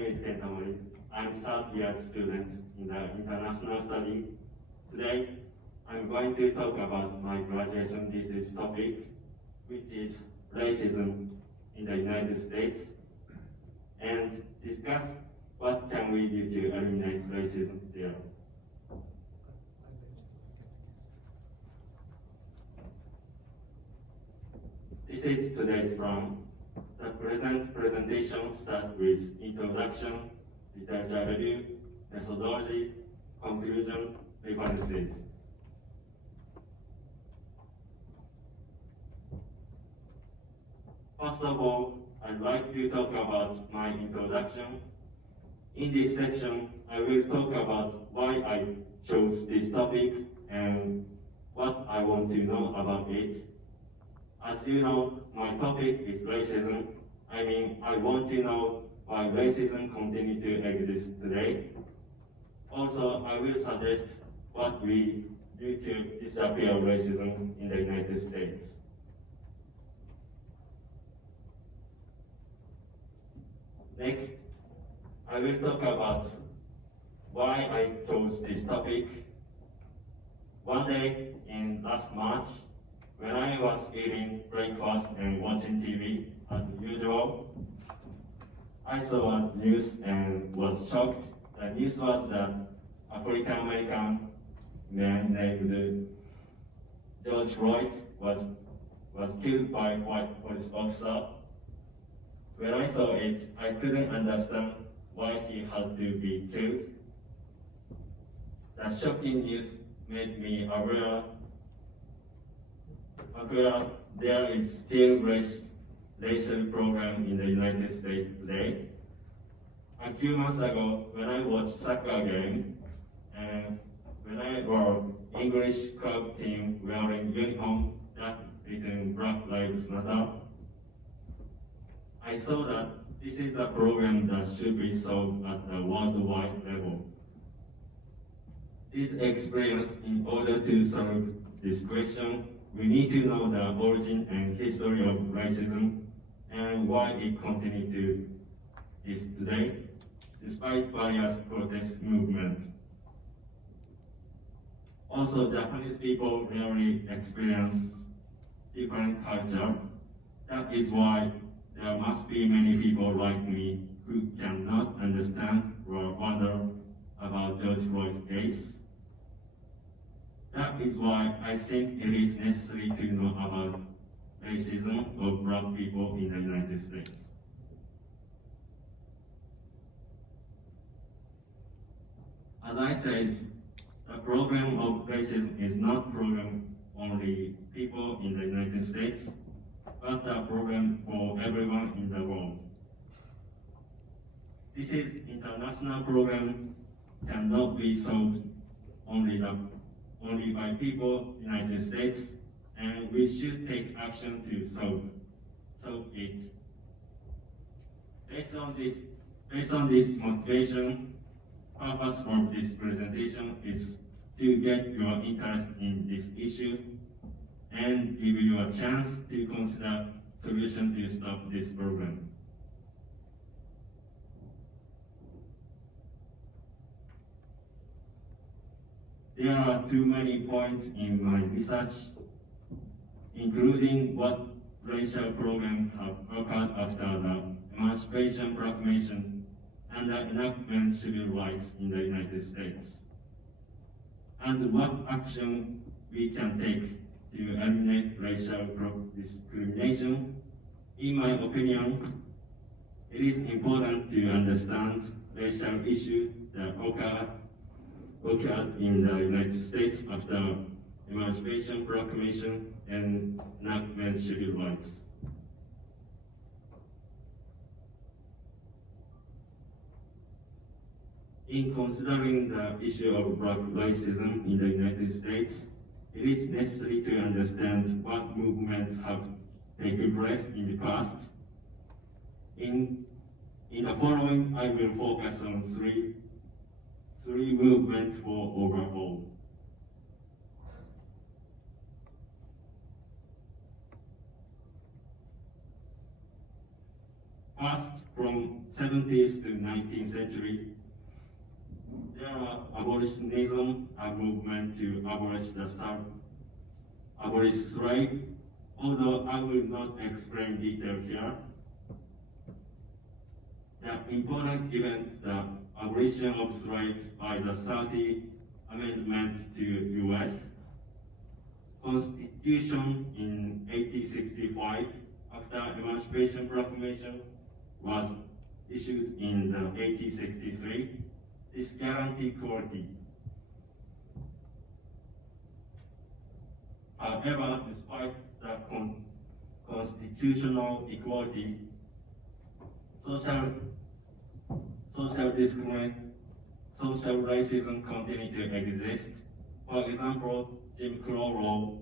name is Kentamori. I'm third year student in the international study. Today, I'm going to talk about my graduation thesis topic, which is racism in the United States, and discuss what can we do to eliminate racism there. This is today's plan. The presentation starts with introduction, literature review, methodology, conclusion, references. First of all, I'd like to talk about my introduction. In this section, I will talk about why I chose this topic and what I want to know about it. As you know, my topic is racism. I want to know why racism continues to exist today. Also, I will suggest what we do to disappear racism in the United States. Next, I will talk about why I chose this topic. One day in last March, when I was eating breakfast and watching TV as usual, I saw a news and was shocked. The news was that African American man named George Floyd was killed by a white police officer. When I saw it, I couldn't understand why he had to be killed. The shocking news made me aware there is still racial problem in the United States today. A few months ago, when I watched soccer game, and when I were English club team wearing uniform that written Black Lives Matter, I saw that this is a problem that should be solved at the worldwide level. This experience, in order to solve this question, we need to know the origin and history of racism and why it continues to exist today, despite various protest movements. Also, Japanese people rarely experience different culture. That is why there must be many people like me who cannot understand or wonder about George Floyd's case. That is why I think it is necessary to know about racism of Black people in the United States. As I said, the problem of racism is not problem only people in the United States, but a problem for everyone in the world. This is international problem cannot be solved only by people in the United States, and we should take action to solve it. Based on this motivation, purpose of this presentation is to get your interest in this issue and give you a chance to consider solution to stop this problem. There are too many points in my research, including what racial problems have occurred after the Emancipation Proclamation and the enactment of civil rights in the United States, and what action we can take to eliminate racial discrimination. In my opinion, it is important to understand racial issues that occurred in the United States after Emancipation Proclamation and enactment of civil rights. In considering the issue of Black racism in the United States, it is necessary to understand what movements have taken place in the past. In the following, I will focus on three movements for overall. First, from 70s to 19th century, there are abolitionism, a movement to abolish slave, although I will not explain detail here. The important event, the abolition of slave by the 30th Amendment to U.S. Constitution in 1865, after Emancipation Proclamation was issued in 1863. This guaranteed equality. However, despite the constitutional equality, social discrimination, social racism continue to exist. For example, Jim Crow law,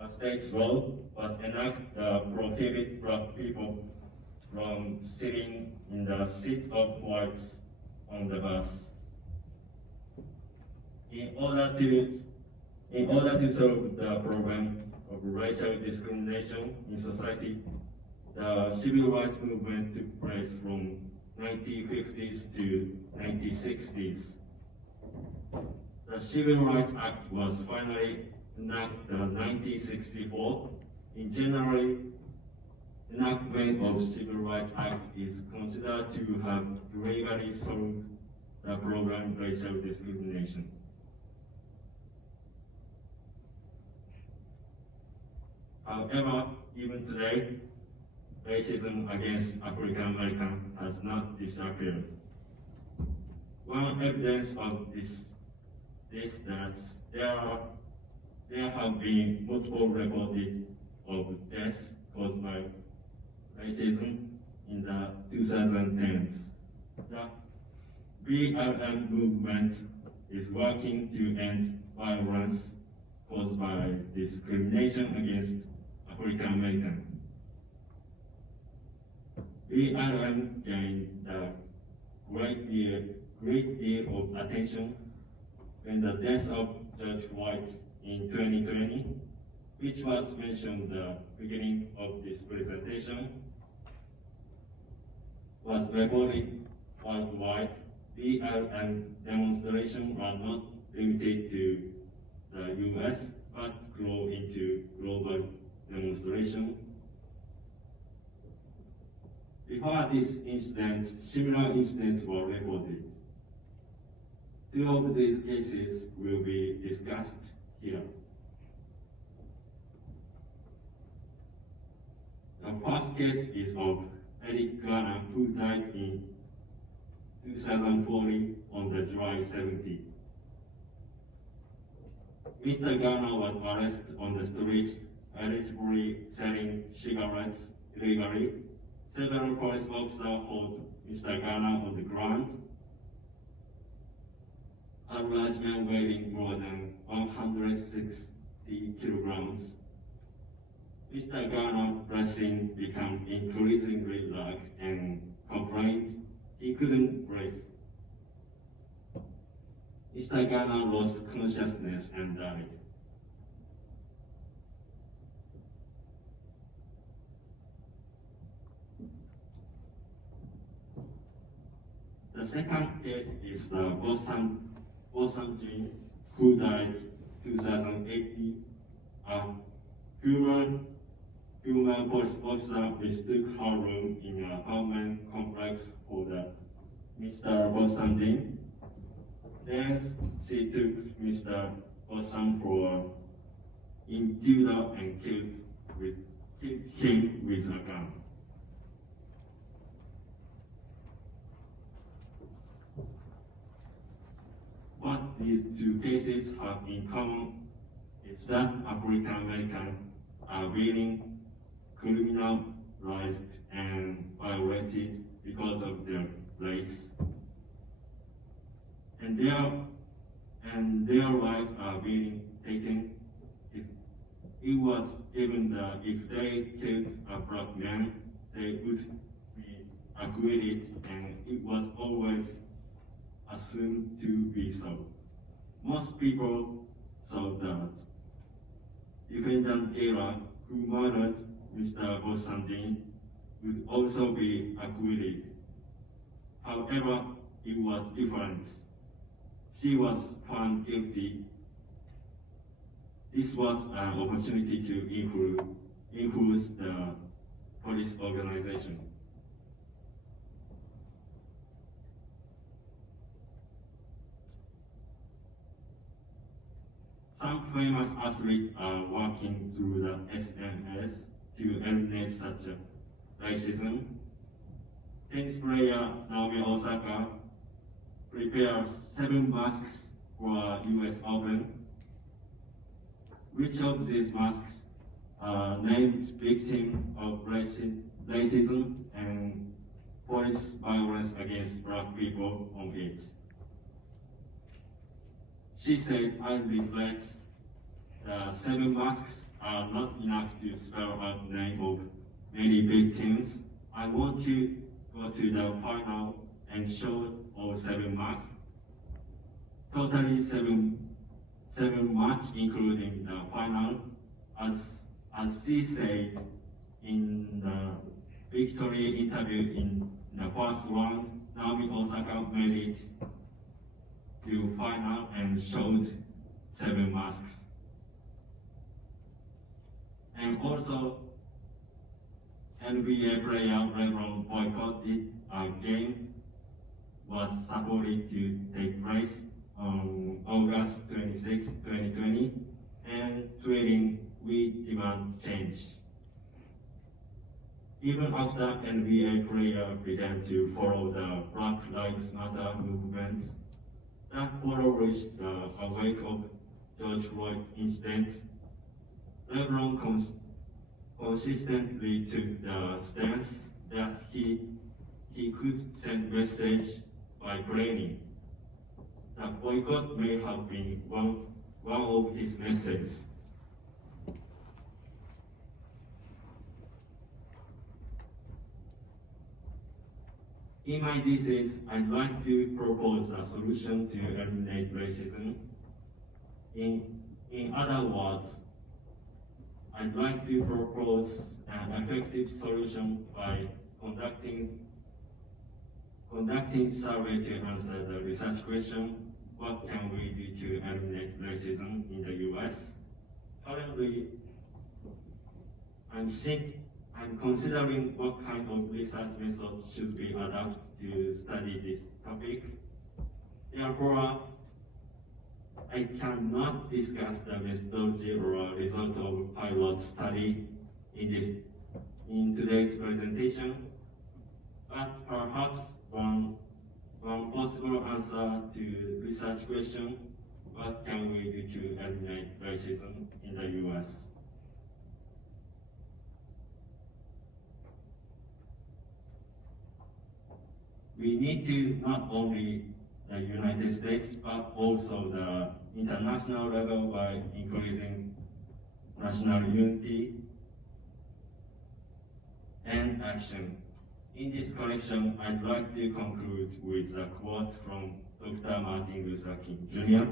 a state's law, was enacted to prohibit black people from sitting in the seat of whites on the bus. In order to solve the problem of racial discrimination in society, the civil rights movement took place from 1950s to 1960s. The Civil Rights Act was finally enacted in 1964. In general, enactment of Civil Rights Act is considered to have legally solved the problem of racial discrimination. However, even today, racism against African Americans has not disappeared. One evidence of this is that there have been multiple reported of deaths caused by racism in the 2010s. The BLM movement is working to end violence caused by discrimination against African Americans. BLM gained a great deal of attention when the death of George Floyd in 2020, which was mentioned at the beginning of this presentation, was reported worldwide. BLM demonstrations were not limited to the US, but grew into global demonstration. Before this incident, similar incidents were reported. Two of these cases will be discussed here. The first case is of Eric Garner, who died in 2040 on the July 17th. Mr. Garner was arrested on the street, allegedly selling cigarettes illegally. Several police officers hold Mr. Garner on the ground. A large man weighing more than 160 kilograms. Mr. Garner's breathing became increasingly light and complained he couldn't breathe. Mr. Garner lost consciousness and died. The second case is the Boston Jean, who died 2018. A human police officer mistook her room in an apartment complex for the Mr. Boston Jean. Then she took Mr. Boston for intruder and killed him with a gun. What these two cases have in common is that African Americans are being criminalized and violated because of their race, and their lives are being taken. It was even if they killed a black man, they would be acquitted, and it was always assumed to be so. Most people thought that defendant Taylor, who murdered Mr. Boston Jean, would also be acquitted, However, it was different. She was found guilty. This was an opportunity to influence the police organization. Some famous athletes are working through the SNS to eliminate such racism. Tennis player Naomi Osaka prepared 7 masks for US Open. Which of these masks are named victim of racism and police violence against black people on it? She said, I regret the 7 masks are not enough to spell out the name of many victims. I want to go to the final and show all 7 masks. Totally 7 match, including the final. As she said in the victory interview in the first round, Naomi Osaka made it to final and showed 7 masks. And also, NBA player LeBron boycotted a game was supposed to take place on August 26, 2020, and tweeting, "We demand change." Even after NBA player began to follow the Black Lives Matter movement, that followed the wake of George Floyd incident, LeBron consistently took the stance that he could send message by playing. The boycott may have been one of his messages. In my thesis, I'd like to propose a solution to eliminate racism. In other words, I'd like to propose an effective solution by conducting survey to answer the research question, what can we do to eliminate racism in the US? Currently, I'm considering what kind of research methods should be adopted to study this topic. Therefore, I cannot discuss the methodology or result of pilot study in today's presentation, but perhaps one possible answer to research question, what can we do to eliminate racism in the US? We need to not only the United States, but also the international level by increasing national unity and action. In this collection, I'd like to conclude with a quote from Dr. Martin Luther King Jr.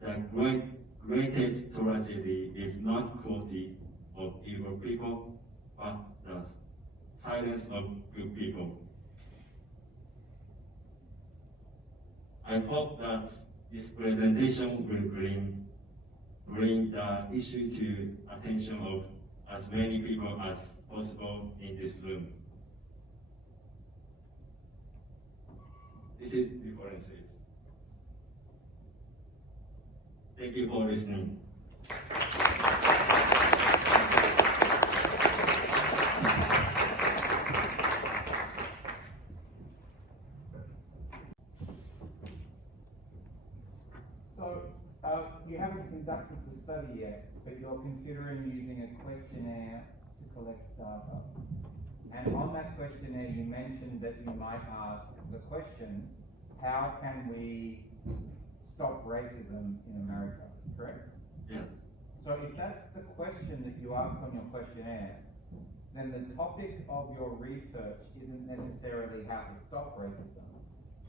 The greatest tragedy is not cruelty of evil people, but the silence of good people. I hope that this presentation will bring the issue to attention of as many people as possible in this room. This is differences. Thank you for listening. You haven't conducted the study yet, but you're considering using a questionnaire to collect data. And on that questionnaire, you mentioned that you might ask the question, how can we stop racism in America, correct? Yes. So if that's the question that you ask on your questionnaire, then the topic of your research isn't necessarily how to stop racism,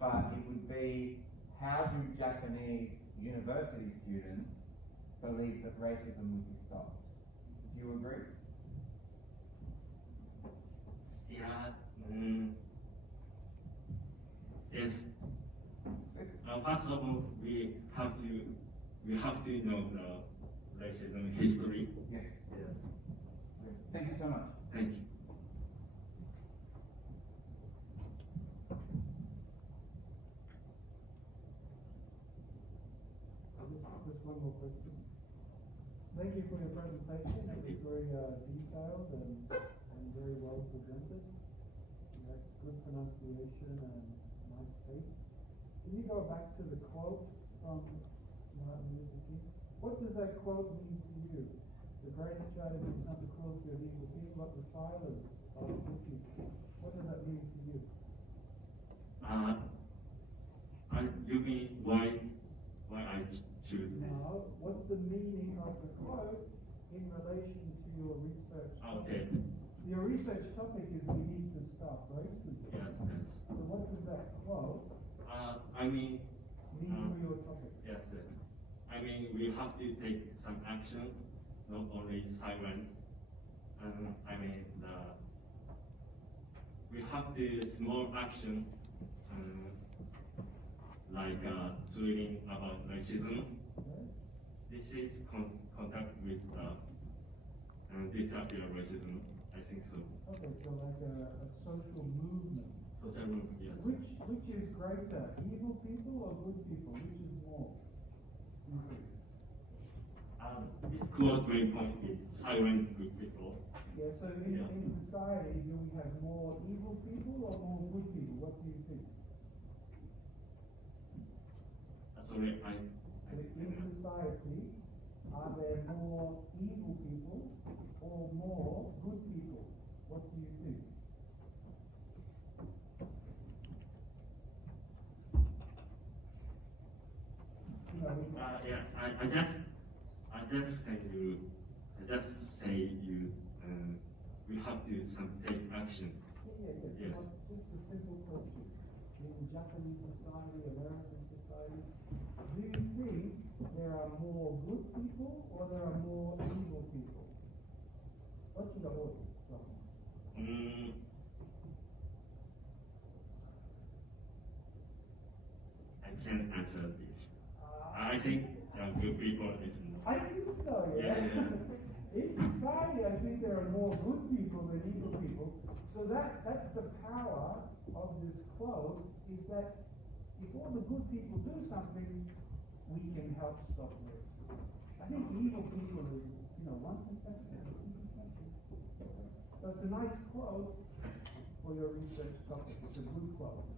but it would be, how do Japanese university students believe that racism would be stopped? Do you agree? Yeah. Yes. First of all, we have to know the racism history. Yes. Yes. Thank you so much. Thank you. Just one more question. Thank you for your presentation. Thank It was you. very detailed and very well presented. You had good pronunciation and nice face. Can you go back to the quote from Martin Luther King? What does that quote mean to you? The greatest tragedy is not the cruelty of evil people, but the silence of good people. What does that mean to you? You mean why I choose this? Now, what's the meaning of the quote in relation to your research Okay. topic? Your research topic is we need to stop racism. Yes, yes. So what does that quote I mean, mean for your topic? yes, yes. I mean, we have to take some action, not only silence. I mean, we have to small action, like tweeting about racism. Okay? This is contact with disappear racism. I think so. Okay, so like a social movement. Social movement, yes. Which is greater, evil people or good people? Which is more? You think? This quote main point is silent good people. Yeah, so in society, do we have more evil people or more good people? What do you think? Sorry, In society, are there more evil people or more good people? What do you think? You know, yeah, I just say you, we have to take action. yeah, Yes. just a simple question. In Japanese society, American society, do you think there are more good people or there are more evil people? What should the audience say? I can't answer this. I think good people is more. I think so, yeah. In society, I think there are more good people than evil people. So that's the power of this quote, is that if all the good people do something, we can help stop racism. I think evil people is, 1%, 2%. So it's a nice quote for your research topic. It's a good quote.